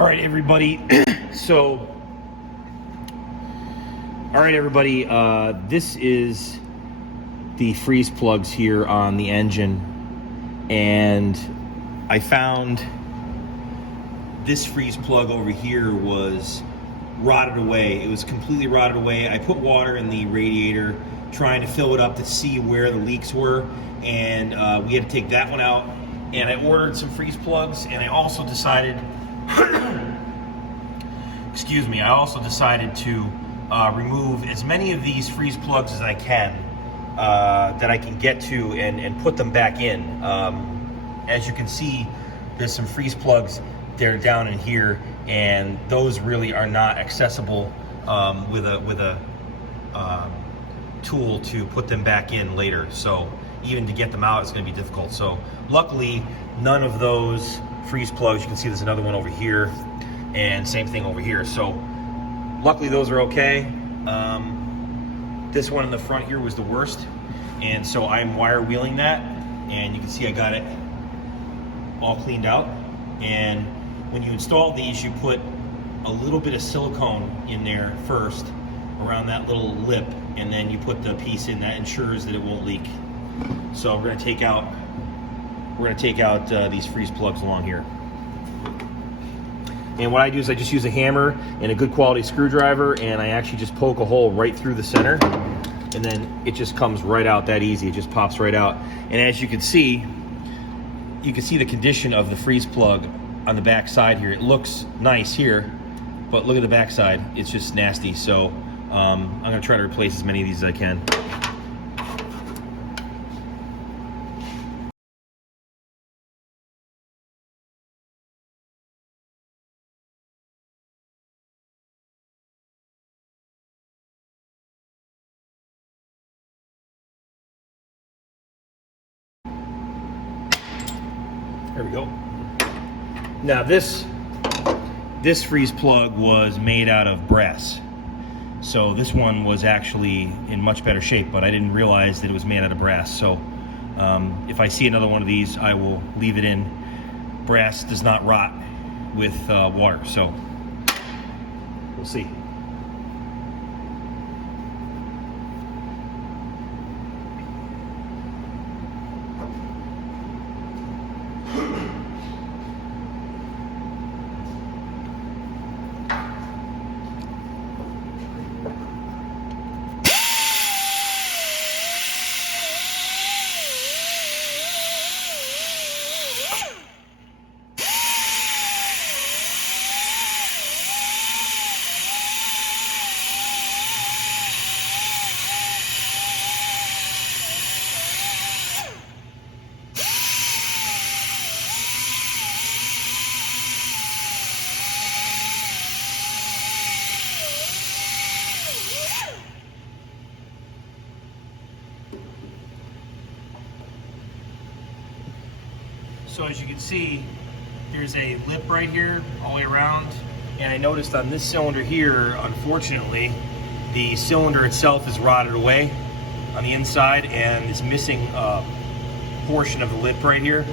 All right, everybody. This is the freeze plugs here on the engine, and I found this freeze plug over here was rotted away. It was completely rotted away. I put water in the radiator trying to fill it up to see where the leaks were, and we had to take that one out. And I ordered some freeze plugs, and I also decided I also decided to remove as many of these freeze plugs as I can that I can get to and put them back in. As you can see, there's some freeze plugs they're down in here, and those really are not accessible with a tool to put them back in later. So even to get them out, it's going to be difficult. So luckily, none of those freeze plugs, you can see there's another one over here, and same thing over here. So luckily those are okay. This one in the front here was the worst, and so I'm wire wheeling that, and you can see I got it all cleaned out. And when you install these, you put a little bit of silicone in there first around that little lip, and then you put the piece in that ensures that it won't leak. So we're going to take out these freeze plugs along here. And what I do is I just use a hammer and a good quality screwdriver, and I actually just poke a hole right through the center, and then it just comes right out that easy. It just pops right out. And as you can see the condition of the freeze plug on the back side here. It looks nice here, but look at the back side. It's just nasty. So I'm going to try to replace as many of these as I can. There we go. Now this freeze plug was made out of brass. So this one was actually in much better shape, but I didn't realize that it was made out of brass. So if I see another one of these, I will leave it in. Brass does not rot with water, so we'll see. So as you can see, there's a lip right here all the way around, and I noticed on this cylinder here, unfortunately, the cylinder itself is rotted away on the inside and is missing a portion of the lip right here.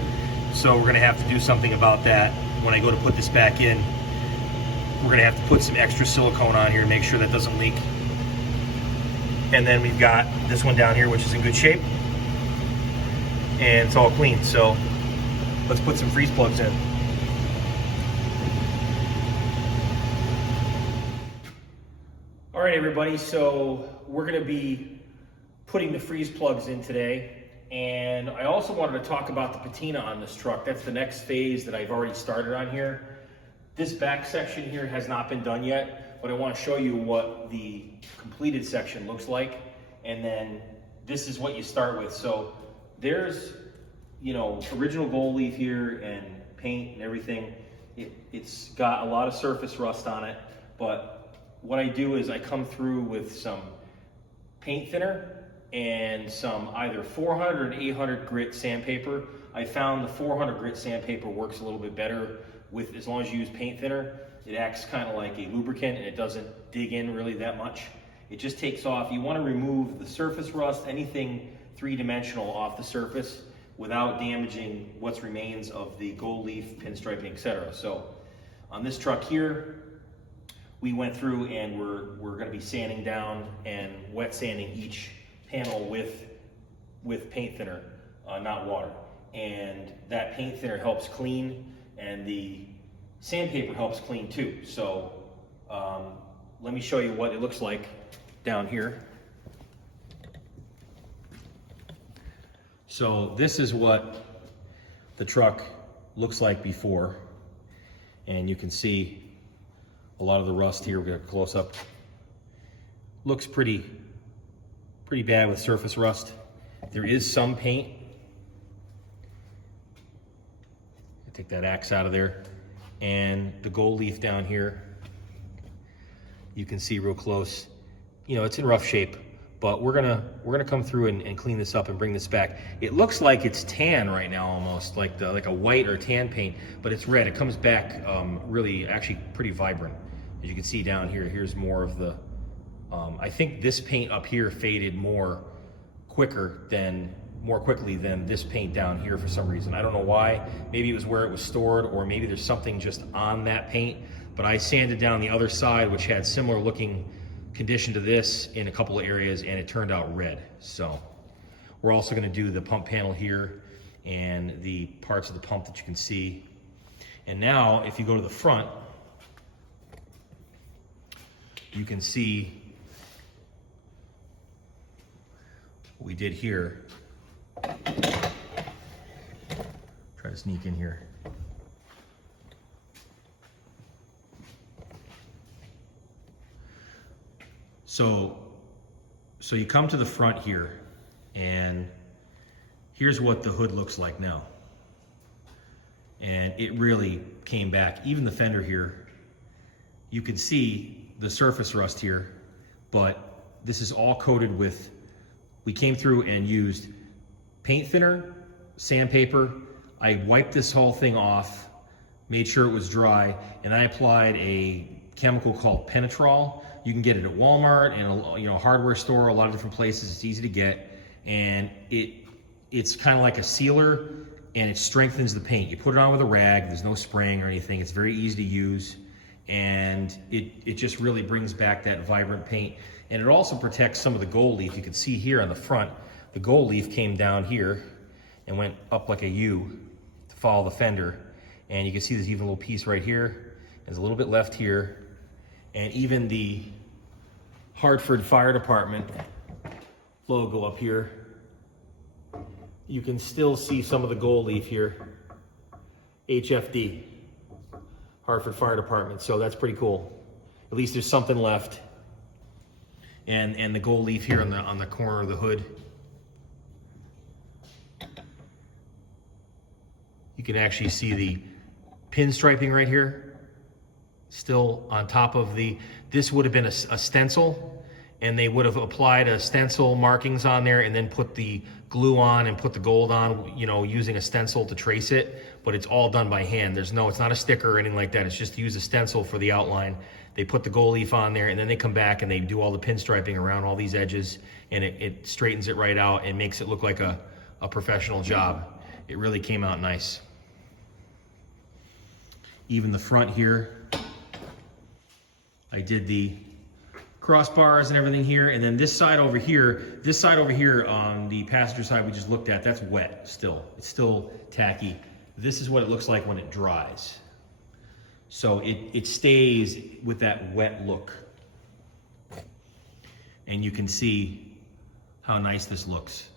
So we're gonna have to do something about that. When I go to put this back in, we're gonna have to put some extra silicone on here to make sure that doesn't leak. And then we've got this one down here, which is in good shape, and it's all clean. So let's put some freeze plugs in. All right, everybody, so we're gonna be putting the freeze plugs in today. And I also wanted to talk about the patina on this truck. That's the next phase that I've already started on here. This back section here has not been done yet, but I want to show you what the completed section looks like. And then this is what you start with. So there's, you know, original gold leaf here and paint and everything. It's got a lot of surface rust on it, but what I do is I come through with some paint thinner and some either 400 or an 800 grit sandpaper. I found the 400 grit sandpaper works a little bit better with, as long as you use paint thinner. It acts kind of like a lubricant and it doesn't dig in really that much. It just takes off. You want to remove the surface rust, anything three-dimensional off the surface, without damaging what's remains of the gold leaf, pinstriping, etc. So On this truck here, we went through and we're going to be sanding down and wet sanding each panel with paint thinner, not water. And that paint thinner helps clean, and the sandpaper helps clean too. So let me show you what it looks like down here. So this is what the truck looks like before, and you can see a lot of the rust here. We're gonna close up. Looks pretty bad with surface rust. There is some paint. Take that axe out of there, and the gold leaf down here, you can see real close. You know, it's in rough shape, but we're gonna come through and clean this up and bring this back. It looks like it's tan right now, almost like a white or tan paint, but it's red. It comes back really, actually pretty vibrant. As you can see down here, here's more of the. I think this paint up here faded more quickly than this paint down here for some reason. I don't know why. Maybe it was where it was stored, or maybe there's something just on that paint. But I sanded down the other side, which had similar looking condition to this in a couple of areas, and it turned out red. So we're also going to do the pump panel here and the parts of the pump that you can see. And now if you go to the front, you can see what we did here. Try to sneak in here. So you come to the front here, and here's what the hood looks like now. And it really came back. Even the fender here, you can see the surface rust here, but this is all coated with, we came through and used paint thinner, sandpaper. I wiped this whole thing off, made sure it was dry, and I applied a chemical called Penetrol. You can get it at Walmart and a hardware store, a lot of different places. It's easy to get, and it's kind of like a sealer, and it strengthens the paint. You put it on with a rag. There's no spraying or anything. It's very easy to use, and it just really brings back that vibrant paint. And it also protects some of the gold leaf. You can see here on the front, the gold leaf came down here and went up like a U to follow the fender. And you can see there's even a little piece right here. There's a little bit left here. And even the Hartford Fire Department logo up here, you can still see some of the gold leaf here. HFD, Hartford Fire Department. So that's pretty cool. At least there's something left. And the gold leaf here on the corner of the hood. You can actually see the pinstriping right here, still on top of this would have been a stencil, and they would have applied a stencil markings on there and then put the glue on and put the gold on, using a stencil to trace it, but it's all done by hand. It's not a sticker or anything like that. It's just to use a stencil for the outline. They put the gold leaf on there, and then they come back and they do all the pinstriping around all these edges, and it straightens it right out and makes it look like a professional job. It really came out nice. Even the front here, I did the crossbars and everything here, and then this side over here on the passenger side we just looked at, that's wet still. It's still tacky. This is what it looks like when it dries. So it stays with that wet look. And you can see how nice this looks.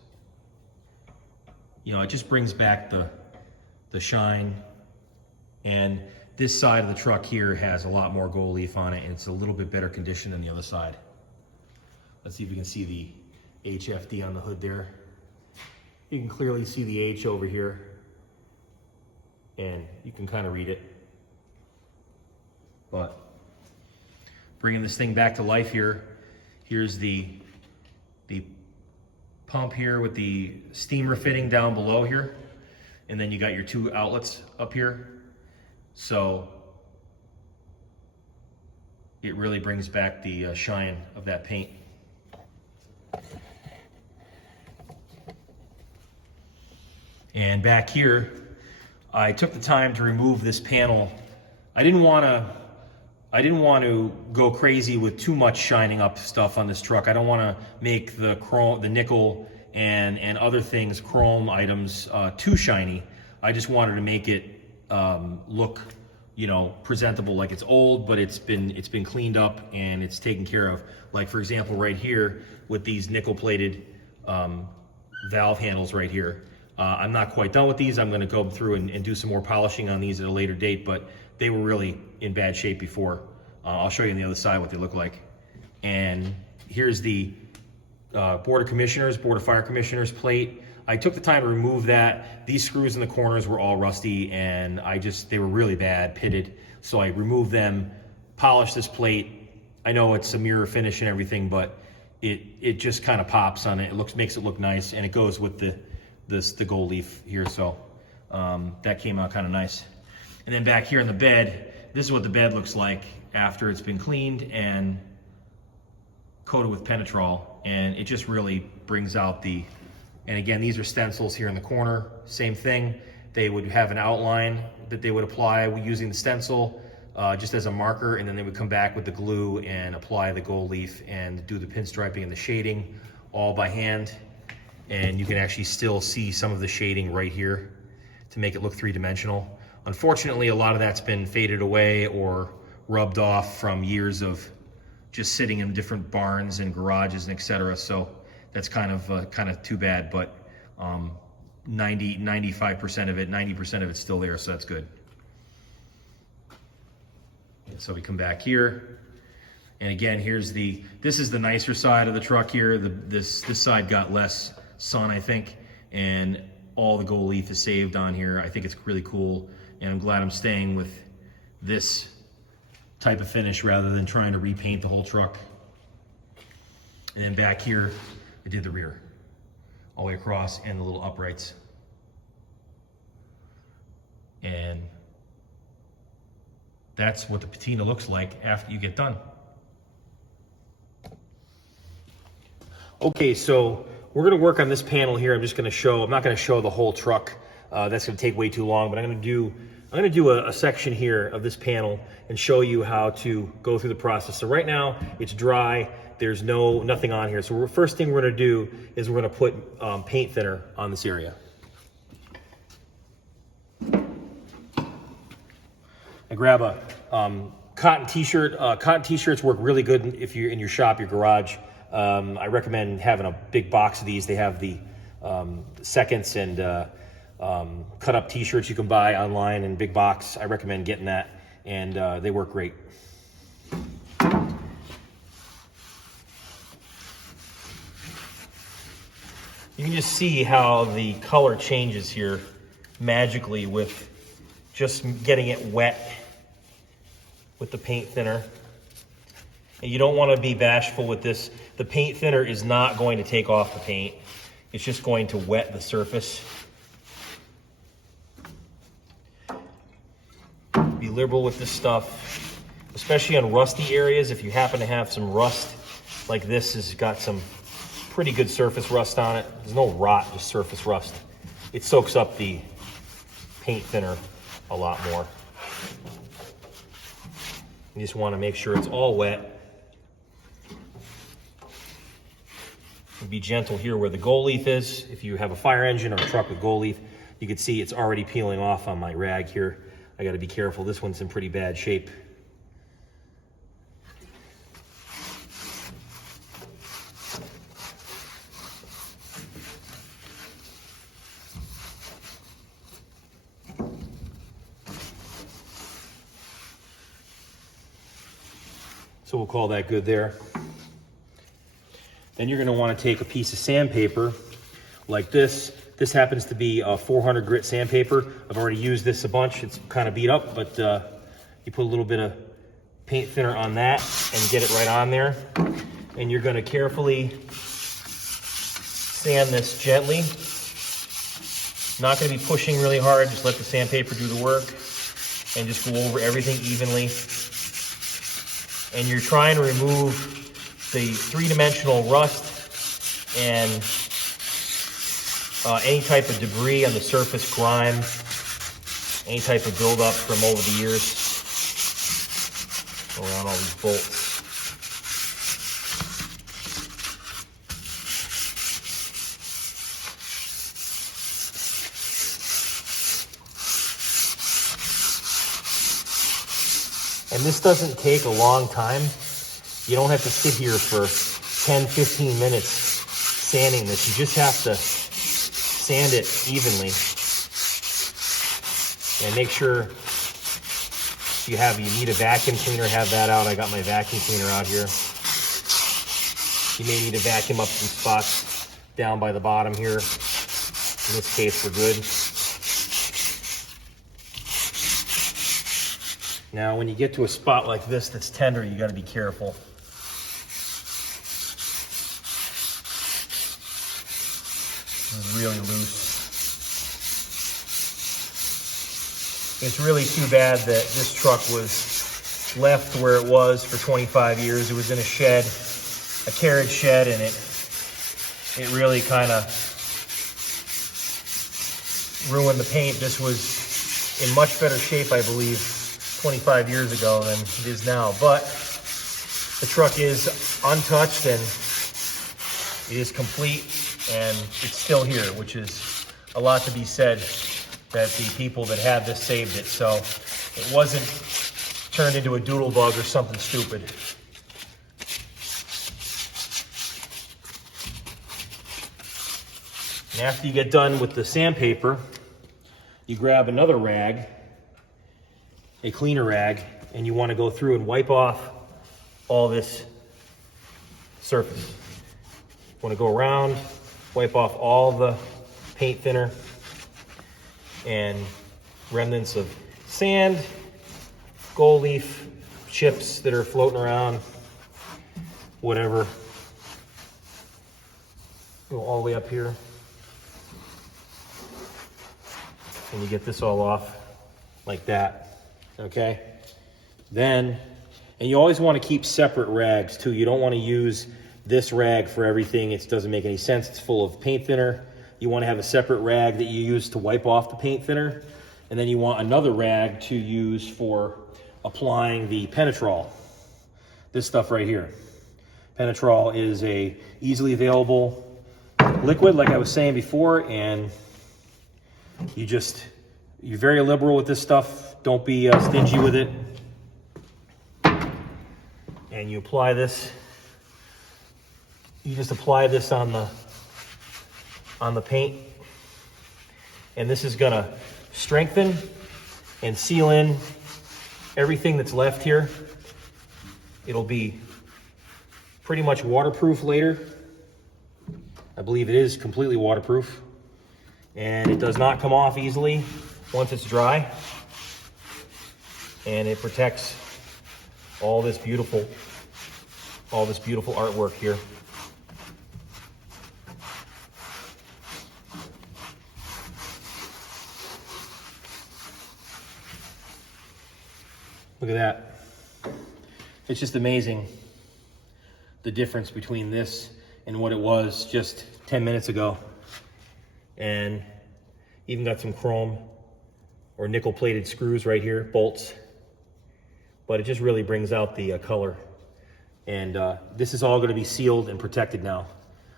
It just brings back the shine. And this side of the truck here has a lot more gold leaf on it, and it's a little bit better condition than the other side. Let's see if you can see the HFD on the hood there. You can clearly see the H over here, and you can kind of read it. But bringing this thing back to life here, here's the pump here with the steamer fitting down below here, and then you got your two outlets up here. So it really brings back the shine of that paint. And back here, I took the time to remove this panel I didn't want to go crazy with too much shining up stuff on this truck. I don't want to make the chrome, the nickel, and other things, chrome items, too shiny. I just wanted to make it look, you know, presentable, like it's old, but it's been cleaned up and it's taken care of. Like for example, right here with these nickel-plated valve handles right here. I'm not quite done with these. I'm going to go through and do some more polishing on these at a later date, but they were really in bad shape before. I'll show you on the other side what they look like. And here's the Board of Fire Commissioners plate. I took the time to remove that. These screws in the corners were all rusty and they were really bad, pitted. So I removed them, polished this plate. I know it's a mirror finish and everything, but it just kind of pops on it. Makes it look nice, and it goes with the gold leaf here. So that came out kind of nice. And then back here in the bed, this is what the bed looks like after it's been cleaned and coated with penetrol, and it just really brings out the, and again, these are stencils here in the corner, same thing. They would have an outline that they would apply using the stencil just as a marker, and then they would come back with the glue and apply the gold leaf and do the pinstriping and the shading all by hand. And you can actually still see some of the shading right here to make it look three-dimensional. Unfortunately, a lot of that's been faded away or rubbed off from years of just sitting in different barns and garages and etc. So that's kind of too bad, but 95% of it, 90% of it's still there, so that's good. So we come back here, and again, this is the nicer side of the truck here. This side got less sun, I think, and all the gold leaf is saved on here. I think it's really cool, and I'm glad I'm staying with this type of finish rather than trying to repaint the whole truck. And then back here, I did the rear, all the way across, and the little uprights. And that's what the patina looks like after you get done. Okay, so we're gonna work on this panel here. I'm not gonna show the whole truck. That's gonna take way too long, but I'm gonna do a section here of this panel and show you how to go through the process. So right now it's dry. There's nothing on here. So first thing we're gonna do is we're gonna put paint thinner on this area. I grab a cotton t-shirt. Cotton t-shirts work really good if you're in your shop, your garage. I recommend having a big box of these. They have the seconds and cut up t-shirts you can buy online in big box. I recommend getting that, and they work great. You can just see how the color changes here magically with just getting it wet with the paint thinner. And you don't want to be bashful with this. The paint thinner is not going to take off the paint. It's just going to wet the surface. Be liberal with this stuff, especially on rusty areas. If you happen to have some rust, like this has got some pretty good surface rust on it. There's no rot, just surface rust. It soaks up the paint thinner a lot more. You just want to make sure it's all wet. Be gentle here where the gold leaf is. If you have a fire engine or a truck with gold leaf, you can see it's already peeling off on my rag here. I got to be careful. This one's in pretty bad shape. So we'll call that good there. Then you're going to want to take a piece of sandpaper like this. This happens to be a 400 grit sandpaper. I've already used this a bunch. It's kind of beat up, but you put a little bit of paint thinner on that and get it right on there. And you're going to carefully sand this gently. Not going to be pushing really hard. Just let the sandpaper do the work and just go over everything evenly. And you're trying to remove the three-dimensional rust and any type of debris on the surface, grime, any type of buildup from over the years. around all these bolts. And this doesn't take a long time. You don't have to sit here for 10, 15 minutes sanding this. You just have to sand it evenly. And make sure you need a vacuum cleaner, have that out. I got my vacuum cleaner out here. You may need to vacuum up some spots down by the bottom here. In this case, we're good. Now, when you get to a spot like this that's tender, you got to be careful. It's really loose. It's really too bad that this truck was left where it was for 25 years. It was in a shed, a carriage shed, and it really kind of ruined the paint. This was in much better shape, I believe, 25 years ago than it is now. But the truck is untouched and it is complete, and it's still here, which is a lot to be said, that the people that had this saved it. So it wasn't turned into a doodle bug or something stupid. And after you get done with the sandpaper, you grab another rag, a cleaner rag, and you want to go through and wipe off all this surface. You want to go around, wipe off all the paint thinner and remnants of sand, gold leaf, chips that are floating around, whatever. Go all the way up here. And you get this all off like that, okay? Then, and you always want to keep separate rags too. You don't want to use this rag for everything. It doesn't make any sense. It's full of paint thinner. You want to have a separate rag that you use to wipe off the paint thinner. And then you want another rag to use for applying the Penetrol. This stuff right here. Penetrol is a easily available liquid, like I was saying before, and you're very liberal with this stuff. Don't be stingy with it. And you apply this. You just apply this on the paint, and this is gonna strengthen and seal in everything that's left here. It'll be pretty much waterproof later. I believe it is completely waterproof, and it does not come off easily once it's dry, and it protects all this beautiful artwork here. Look at that. It's just amazing the difference between this and what it was just 10 minutes ago. And even got some chrome or nickel plated screws right here, bolts. But it just really brings out the color. And this is all going to be sealed and protected now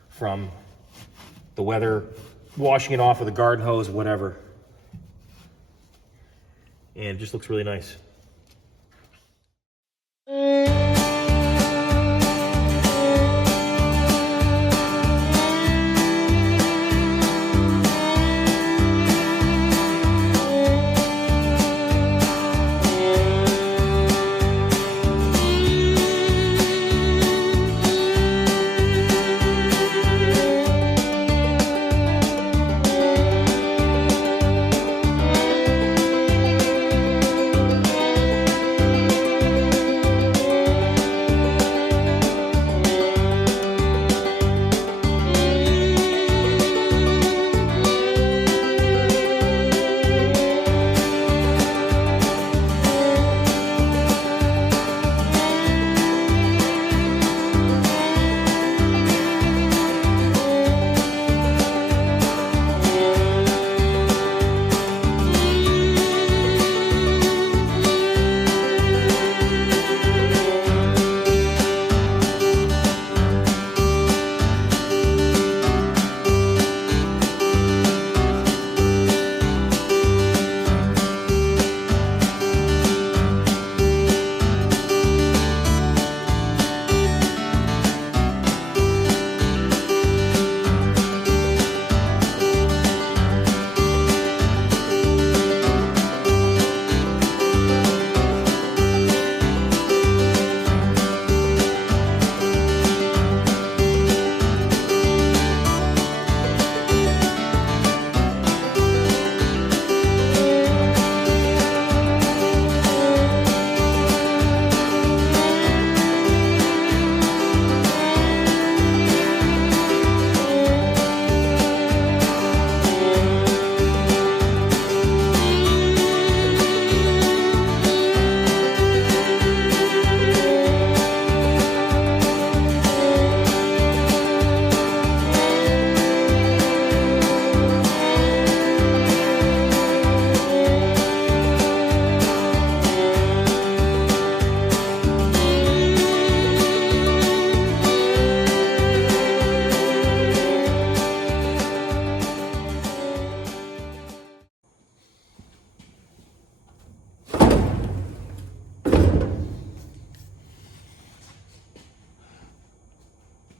from the weather, washing it off with a garden hose, whatever. And it just looks really nice.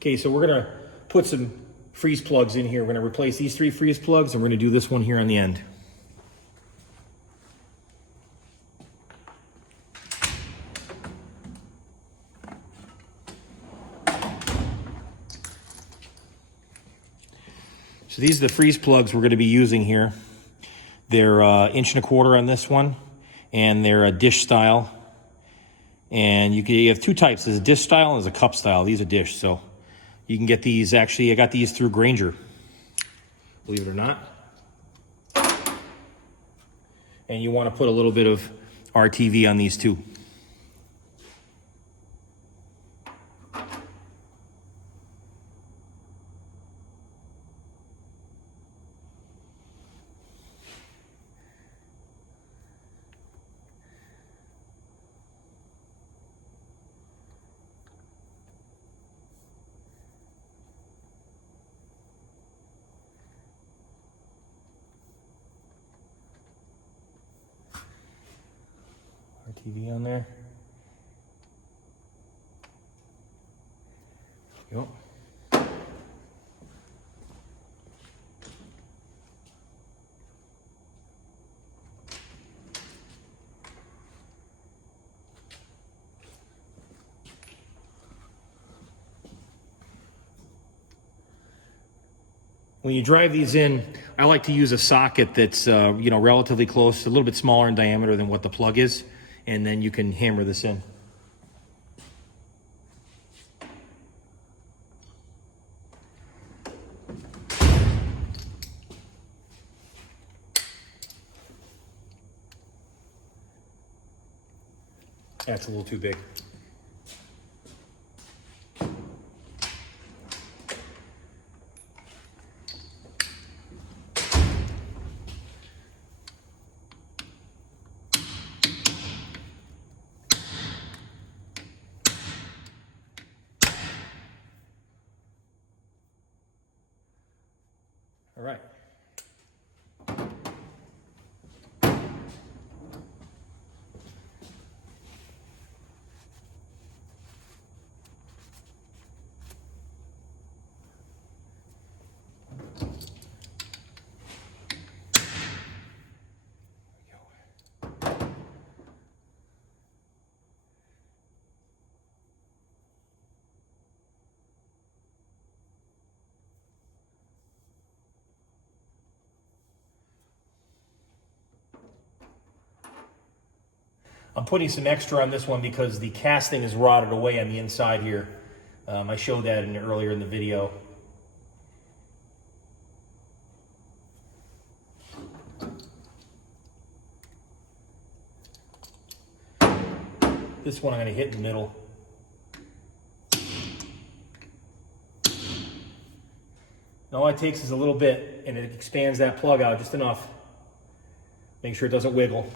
Okay, so we're gonna put some freeze plugs in here. We're gonna replace these 3 freeze plugs, and we're gonna do this one here on the end. So these are the freeze plugs we're gonna be using here. They're 1.25" on this one, and they're a dish style. And you have 2 types. There's a dish style and there's a cup style. These are dish, so you can get these. Actually, I got these through Granger, believe it or not. And you want to put a little bit of RTV on these too. RTV on there. Yep. When you drive these in, I like to use a socket that's relatively close, a little bit smaller in diameter than what the plug is, and then you can hammer this in. That's a little too big. All right. I'm putting some extra on this one because the casting is rotted away on the inside here. I showed that earlier in the video. This one I'm going to hit in the middle. And all it takes is a little bit, and it expands that plug out just enough. Make sure it doesn't wiggle.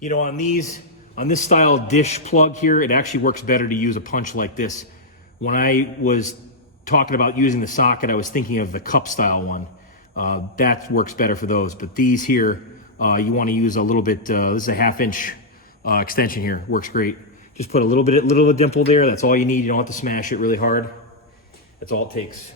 You know, on this style dish plug here, it actually works better to use a punch like this. When I was talking about using the socket, I was thinking of the cup style one. That works better for those. But these here, you want to use a little bit, this is a 1/2 inch extension here. Works great. Just put a little of a dimple there. That's all you need. You don't have to smash it really hard. That's all it takes.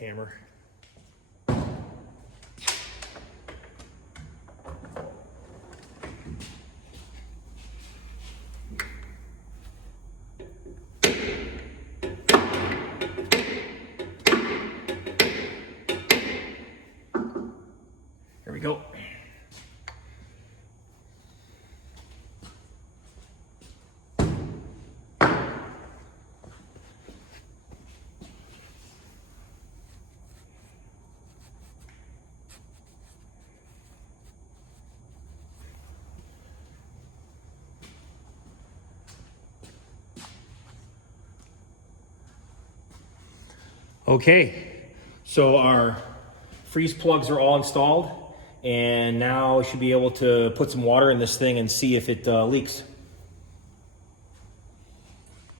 hammer. Here we go. Okay, so our freeze plugs are all installed, and now we should be able to put some water in this thing and see if it leaks.